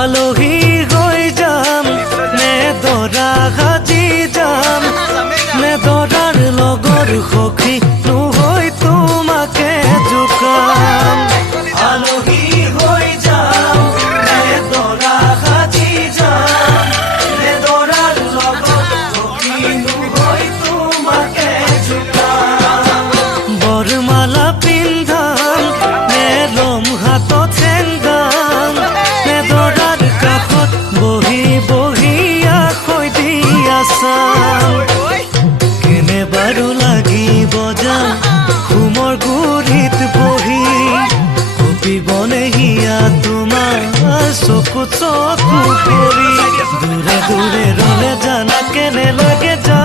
আলহী হৈ যাম নে দৰা সাজি যাম নে দৰাৰ লগৰ সখী নহৈ তোমাকে জোকাম আলহী হৈ যাম নে দৰা সাজি যাম নে দৰাৰ লগৰ সখী নহৈ তোমাকে জোকাম বৰমালা পিন্ধাম নে লম হাতত চেংগাম নে দৰাৰ কাষত বহি বহি আখৈ দি আছাম কেনে বাৰু লাগিব যাম ঘুমৰ গুৰিত বহি কপিবনে হিয়া তোমাৰ চকুত চকু পৰি দূৰে দূৰে ৰলে জানা কেনে লাগে যা